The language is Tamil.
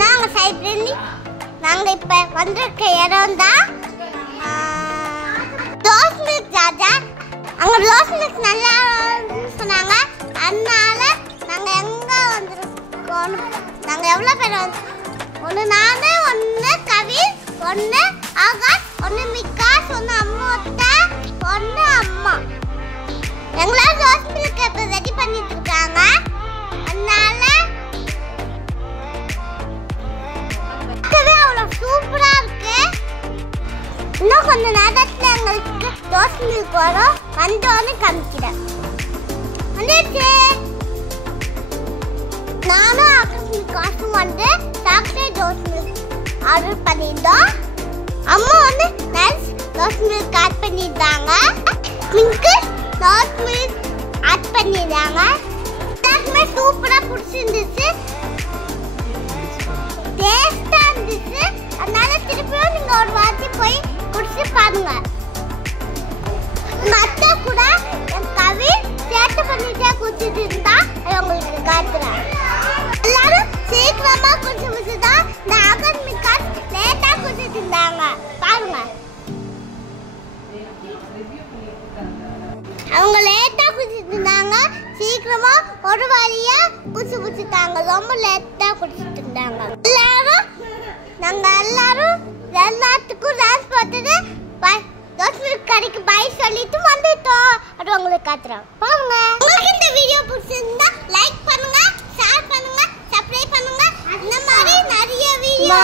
நாங்க சைட்ல நாங்க இப்ப வந்திருக்க இடம் தான் ரோஸ் மில்க் ராஜா. அங்க ரோஸ் மில்க் நல்லா சொன்னாங்க. அதனால நாங்க எங்க வந்திருக்கோம், நாங்க எவ்வளவு பேர் ஒன்னு நானு, ஒன்னு கவின், ஒன்னு ஆகாஷ், ஒன்னு மிகாஸ், ஒன்னு அம்மாட்ட, ஒன்னு அம்மா. எங்களால ரோஸ் மில்க் இப்ப ரெடி பண்ணிட்டு இருக்காங்க. அதனால அவ்வளவு சூப்பரா இருக்கு. இன்னும் கொஞ்ச நேரத்துல எங்களுக்கு ரோஸ் மில்க் வரும். வந்தோன்னு காமிக்கிறேன். வந்துச்சு. நானும் ஆகாஷ் காசும் வந்து சாக்லேட் ரோஸ் மில்க் ஆர்டர் பண்ணியிருந்தோம். அம்மா வந்து நைஸ் ரோஸ் மில்க் ஆட் பண்ணியிருந்தாங்க. பிங்க் ரோஸ் மில்க் ஆட் பண்ணியிருந்தாங்க. எல்லாருக்குமே சூப்பரா பிடிச்சிருந்துச்சு. டேஸ்டா இருந்துச்சு. அதனால திருப்பியும் நீங்க ஒரு வாட்டி போய் குடிச்சு பாருங்க. மத்த கூட என் கவி சேர்த்து பண்ணிட்டே குடிச்சிட்டு இருந்தா உங்களுக்கு காட்டுறேன். எல்லாரும் சீக்கிரமா குடிச்சு முடிச்சுதான் இந்த ஆகாஷ் மிகாஸ் லேட்டா குடிச்சிட்டு இருந்தாங்க. பாருங்க, அவங்க லேட்டா குடிச்சிட்டு இருந்தாங்க. சீக்கிரமா ஒரு வழியா குடிச்சு முடிச்சுட்டாங்க. ரொம்ப லேட்டா குடிச்சிட்டு இருந்தாங்க. நாங்க எல்லாத்துக்கும் டான்ஸ் போட்டுட்டு ரோஸ் மில்க் கடைக்கு பை சொல்லிட்டு வந்துட்டோம். அது உங்களுக்கு காட்டுறேன் பாருங்க. உங்களுக்கு இந்த வீடியோ பிடிச்சிருந்தா லைக் பண்ணுங்க, ஷேர் பண்ணுங்க, சப்ஸ்கிரைப் பண்ணுங்க. இந்த மாதிரி நிறைய வீடியோ